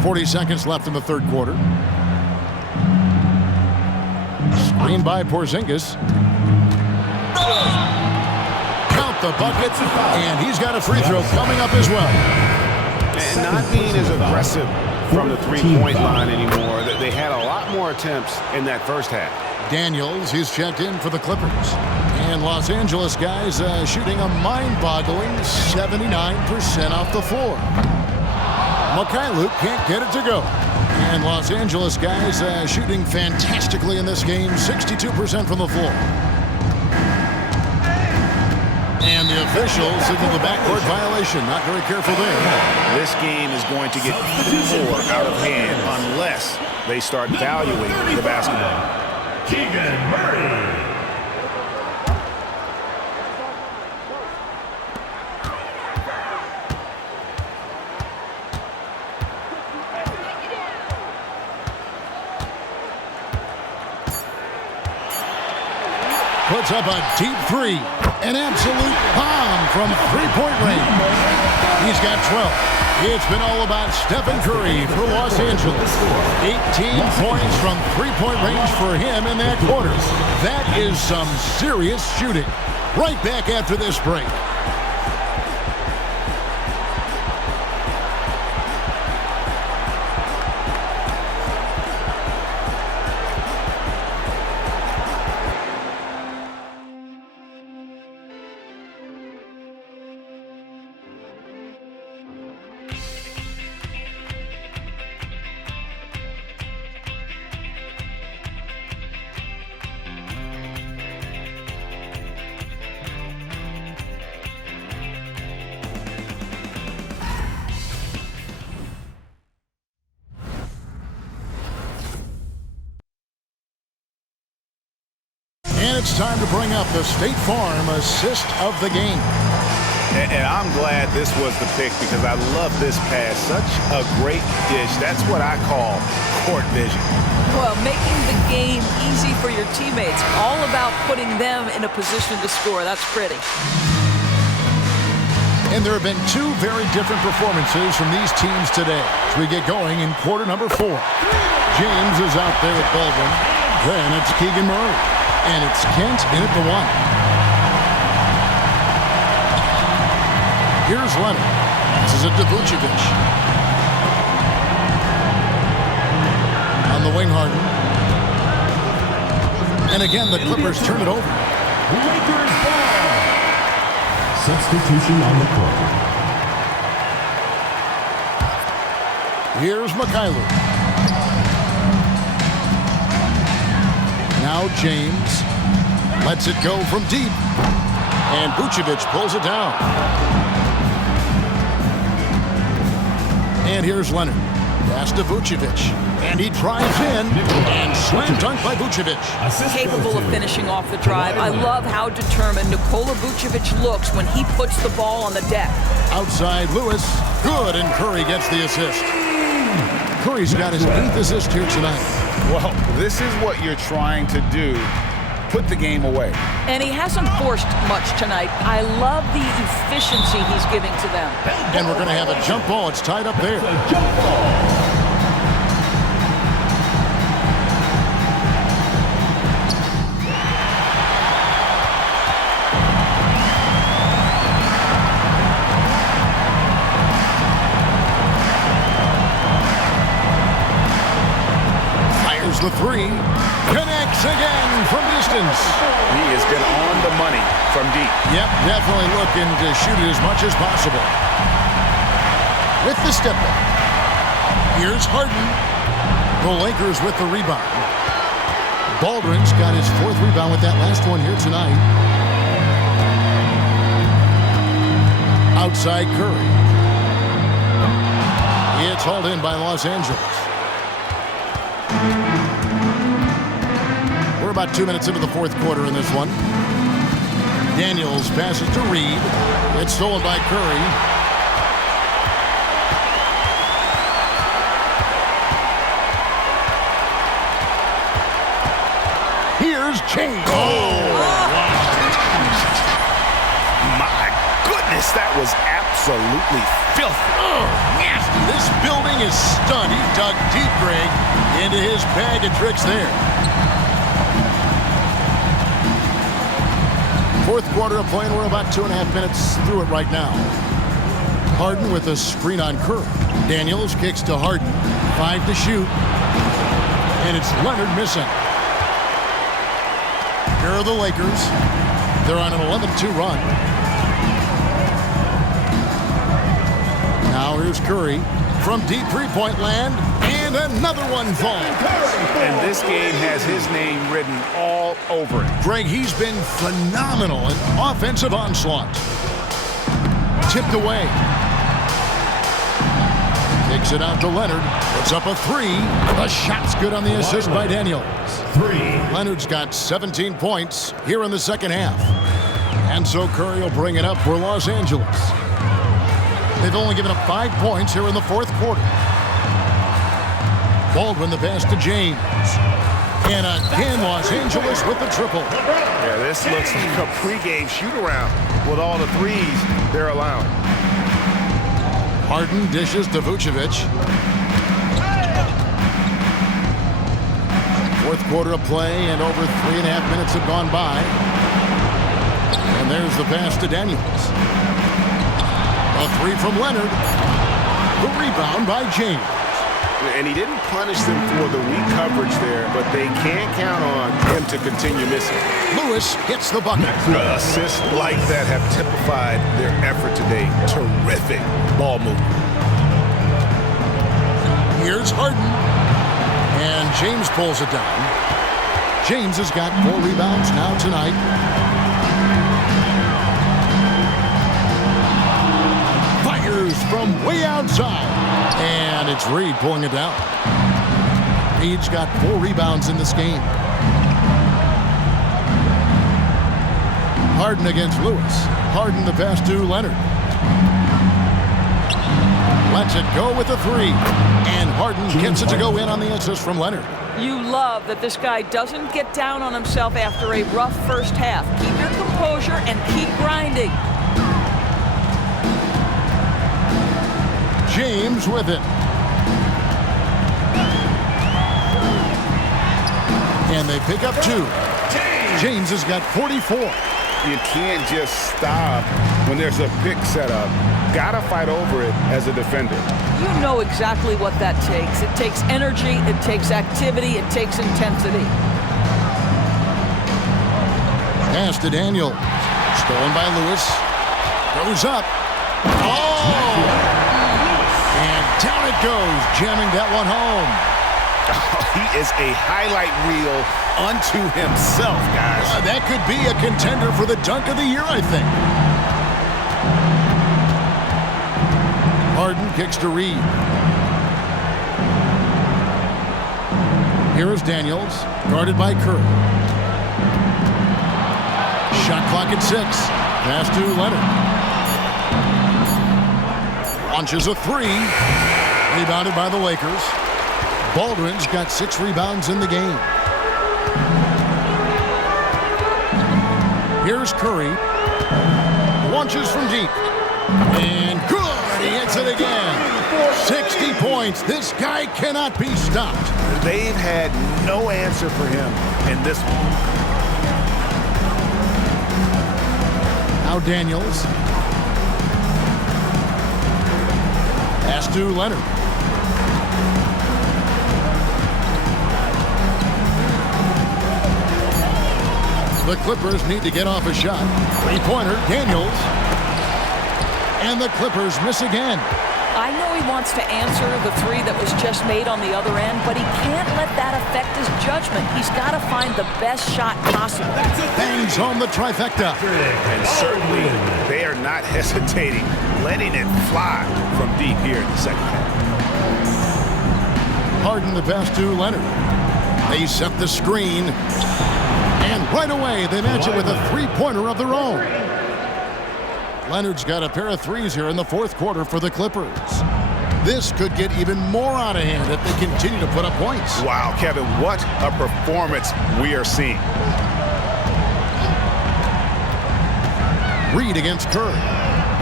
40 seconds left in the third quarter. Screen by Porzingis. Count the bucket, and he's got a free throw coming up as well. And not being as aggressive from the three-point line anymore. They had a lot more attempts in that first half. Daniels, he's checked in for the Clippers. And Los Angeles guys shooting a mind-boggling 79% off the floor. Mikhailuk can't get it to go. And Los Angeles guys shooting fantastically in this game, 62% from the floor. And the officials signal the backcourt violation. Not very careful there. This game is going to get even more out of hand unless they start valuing the basketball. Keegan Murray. Puts up a deep three. An absolute bomb from three-point range. He's got 12. It's been all about Stephen Curry for Los Angeles. 18 points from three-point range for him in that quarter. That is some serious shooting. Right back after this break. And it's time to bring up the State Farm assist of the game. And I'm glad this was the pick because I love this pass. Such a great dish. That's what I call court vision. Well, making the game easy for your teammates. All about putting them in a position to score. That's pretty. And there have been two very different performances from these teams today as we get going in quarter number 4. James is out there with Baldwin. Then it's Keegan Murray. And it's Kent in at the 1. Here's Leonard. This is it to Vucevic. On the wing, Harden. And again, the Clippers turn it over. Lakers ball. Substitution on the court. Here's Mikhailuk. Now James lets it go from deep. And Vucevic pulls it down. And here's Leonard. Pass to Vucevic. And he drives in. And slam dunk by Vucevic. Capable of finishing off the drive. I love how determined Nikola Vucevic looks when he puts the ball on the deck. Outside Lewis. Good, and Curry gets the assist. Curry's got his 8th assist here tonight. Well, this is what you're trying to do. Put the game away. And he hasn't forced much tonight. I love the efficiency he's giving to them. And we're going to have a jump ball. It's tied up there. Jump ball. The 3 connects again from distance. He has been on the money from deep. Yep, definitely looking to shoot it as much as possible. With the step back. Here's Harden. The Lakers with the rebound. Baldwin's got his 4th rebound with that last one here tonight. Outside Curry. It's hauled in by Los Angeles. We're about 2 minutes into the 4th quarter in this one. Daniels passes to Reed. It's stolen by Curry. Here's James. Oh, my goodness, that was absolutely absolutely filthy. Oh, nasty. This building is stunned. He dug deep, Greg, into his bag of tricks there. Fourth quarter of play, and we're about 2.5 minutes through it right now. Harden with a screen on Curry. Daniels kicks to Harden. 5 to shoot. And it's Leonard missing. Here are the Lakers. They're on an 11-2 run. Now here's Curry from deep three-point land. And another one falls. And this game has his name written all over it. Greg, he's been phenomenal in offensive onslaught. Tipped away. Takes it out to Leonard. Puts up a three. The shot's good on the assist by Daniels. Leonard's got 17 points here in the second half. And so Curry will bring it up for Los Angeles. They've only given up 5 points here in the fourth quarter. Baldwin the pass to James. And again, Los Angeles with the triple. Yeah, this looks like a pregame shoot-around with all the threes they're allowing. Harden dishes to Vucevic. Fourth quarter of play, and over 3.5 minutes have gone by. And there's the pass to Daniels. A three from Leonard. The rebound by James. And he didn't punish them for the weak coverage there, but they can't count on him to continue missing. Lewis gets the bucket. Assists like that have typified their effort today. Terrific ball movement. Here's Harden. And James pulls it down. James has got 4 rebounds now tonight. Fires from way outside. And it's Reed pulling it down. Reed's got 4 rebounds in this game. Harden against Lewis. Harden the pass to Leonard. Lets it go with a 3. And Harden gets it to go in on the assist from Leonard. You love that this guy doesn't get down on himself after a rough first half. Keep your composure and keep grinding. James with it. And they pick up 2. James has got 44. You can't just stop when there's a pick set up. Gotta fight over it as a defender. You know exactly what that takes. It takes energy, it takes activity, it takes intensity. Pass to Daniels. Stolen by Lewis. Goes up. Oh! And down it goes, jamming that one home. He is a highlight reel unto himself, guys. That could be a contender for the dunk of the year, I think. Harden kicks to Reed. Here is Daniels, guarded by Curry. Shot clock at 6. Pass to Leonard. Launches a 3. Rebounded by the Lakers. Baldwin's got 6 rebounds in the game. Here's Curry. Launches from deep. And good! He hits it again. 60 points. This guy cannot be stopped. They've had no answer for him in this one. Now Daniels. Pass to Leonard. The Clippers need to get off a shot. 3-pointer, Daniels. And the Clippers miss again. I know he wants to answer the 3 that was just made on the other end, but he can't let that affect his judgment. He's got to find the best shot possible. Bangs home the trifecta. And certainly they are not hesitating, letting it fly from deep here in the second half. Harden the pass to Leonard. They set the screen. And right away, they match it with a 3-pointer of their own. Leonard's got a pair of 3s here in the fourth quarter for the Clippers. This could get even more out of hand if they continue to put up points. Wow, Kevin, what a performance we are seeing. Reed against Curry.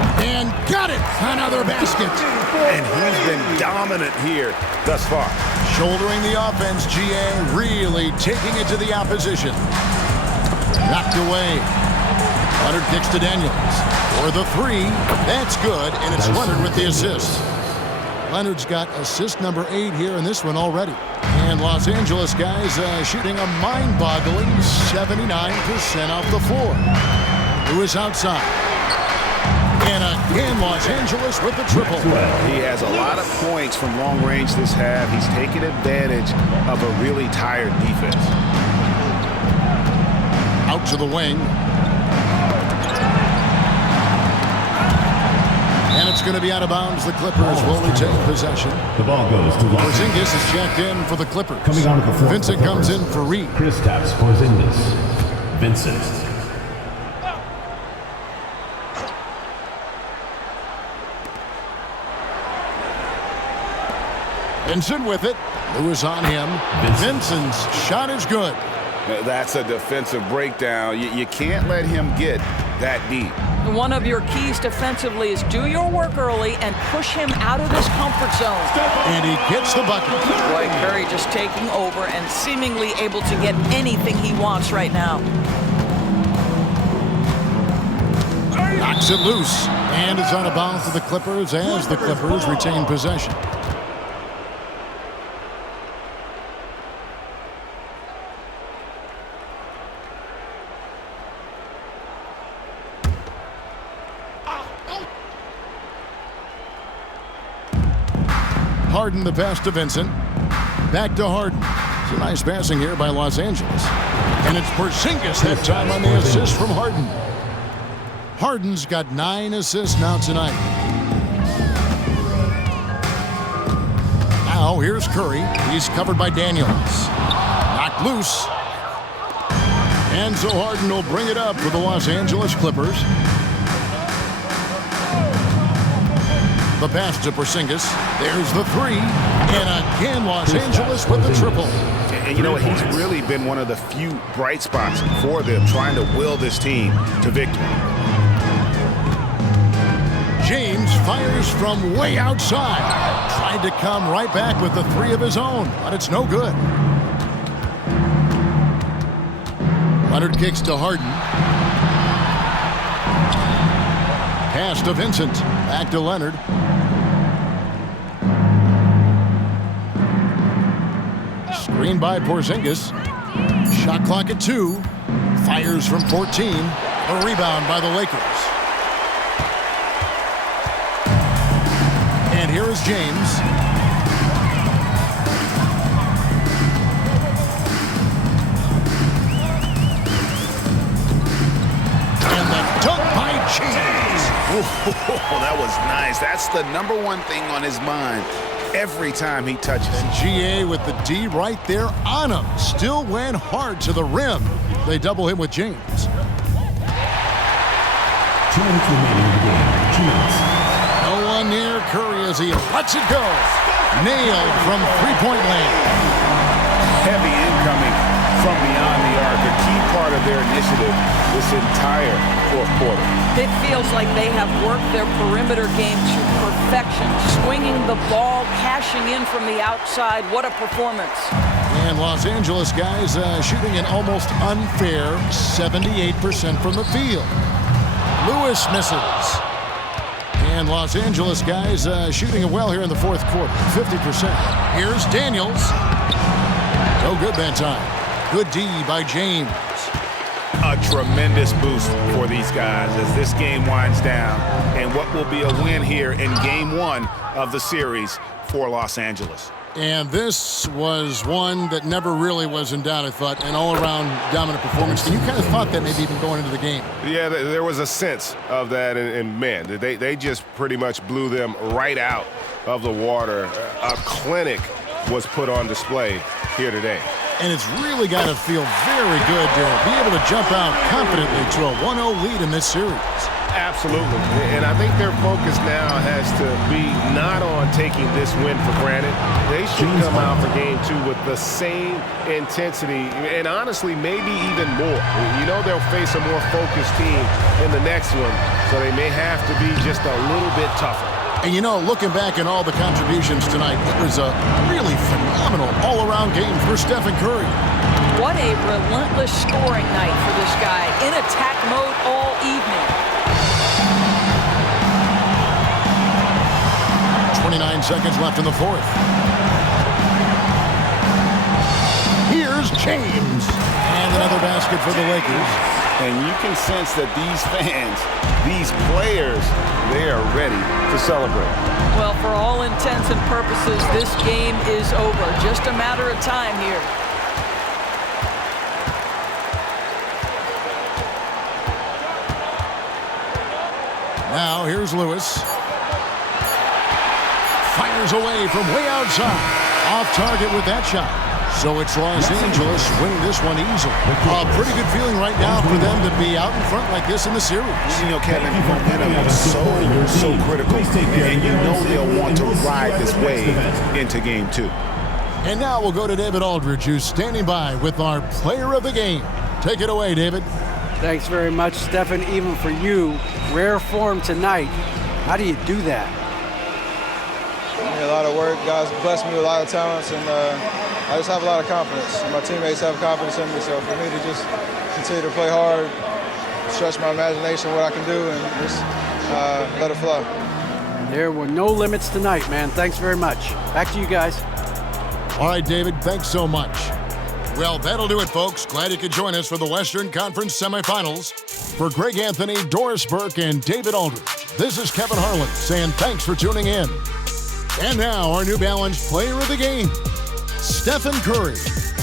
And got it! Another basket. And he's been dominant here thus far. Shouldering the offense, GA really taking it to the opposition. Knocked away. Leonard kicks to Daniels. For the three. That's good, and it's Leonard with the assist. Leonard's got assist number 8 here in this one already. And Los Angeles guys shooting a mind-boggling 79% off the floor. Lewis outside. And again, Los Angeles with the triple. He has a lot of points from long range this half. He's taken advantage of a really tired defense. Out to the wing. And it's going to be out of bounds. The Clippers will retain possession. The ball goes to Los Porzingis is checked in for the Clippers. Coming onto the floor. Vincent comes in for Reed. Kristaps Porzingis. Vincent. Vincent with it. Lewis on him. Vincent's shot is good. That's a defensive breakdown. You can't let him get that deep. One of your keys defensively is do your work early and push him out of this comfort zone. And he gets the bucket. Boy, Curry just taking over and seemingly able to get anything he wants right now. Knocks it loose. And it's out of bounds to the Clippers as the Clippers retain possession. Harden the pass to Vincent. Back to Harden. It's a nice passing here by Los Angeles. And it's Porzingis that time on the assist from Harden. Harden's got 9 assists now tonight. Now here's Curry. He's covered by Daniels. Knocked loose. And so Harden will bring it up for the Los Angeles Clippers. The pass to Porzingis. There's the three. And again, Los Angeles with the triple. And you know what? He's really been one of the few bright spots for them, trying to will this team to victory. James fires from way outside. Tried to come right back with the 3 of his own, but it's no good. Leonard kicks to Harden. Pass to Vincent. Back to Leonard. Screen by Porzingis. Shot clock at 2. Fires from 14. A rebound by the Lakers. And here is James. And the dunk by James. Oh, that was nice. That's the #1 thing on his mind every time he touches. And GA with the D right there on him. Still went hard to the rim. They double him with James. 2 minutes remaining in the game. 2 minutes. No one near Curry as he lets it go. Nailed from three-point land. Heavy incoming from beyond the arc, a key part of their initiative this entire fourth quarter. It feels like they have worked their perimeter game to perfection, swinging the ball, cashing in from the outside. What a performance. And Los Angeles guys shooting an almost unfair 78% from the field. Lewis misses. And Los Angeles guys shooting it well here in the fourth quarter, 50%. Here's Daniels. No good that time. Good D by James. A tremendous boost for these guys as this game winds down, and what will be a win here in game 1 of the series for Los Angeles. And this was one that never really was in doubt, I thought, an all-around dominant performance. And you kind of thought that maybe even going into the game. Yeah, there was a sense of that, and man, they just pretty much blew them right out of the water. A clinic was put on display here today. And it's really got to feel very good to be able to jump out confidently to a 1-0 lead in this series. Absolutely. And I think their focus now has to be not on taking this win for granted. They should come out for game 2 with the same intensity and honestly maybe even more. You know they'll face a more focused team in the next one, so they may have to be just a little bit tougher. And you know, looking back at all the contributions tonight, it was a really phenomenal all-around game for Stephen Curry. What a relentless scoring night for this guy, in attack mode all evening. 29 seconds left in the fourth. Here's James. And another basket for the Lakers. And you can sense that these fans, these players, they are ready to celebrate. Well, for all intents and purposes, this game is over. Just a matter of time here. Now here's Lewis. Fires away from way outside. Off target with that shot. So it's Los Angeles winning this one easily. A pretty good feeling right now for them to be out in front like this in the series. You know, Kevin, momentum is so critical. And you know they'll want to ride this wave into game 2. And now we'll go to David Aldridge, who's standing by with our player of the game. Take it away, David. Thanks very much, Stephen. Even for you, rare form tonight. How do you do that? A lot of work. Guys blessed me with a lot of talents, and I just have a lot of confidence. My teammates have confidence in me, so for me to just continue to play hard, stretch my imagination, what I can do, and just let it flow. There were no limits tonight, man. Thanks very much. Back to you guys. All right, David, thanks so much. Well, that'll do it, folks. Glad you could join us for the Western Conference semifinals. For Greg Anthony, Doris Burke, and David Aldridge, this is Kevin Harlan saying thanks for tuning in. And now, our New Balance player of the game, Stephen Curry.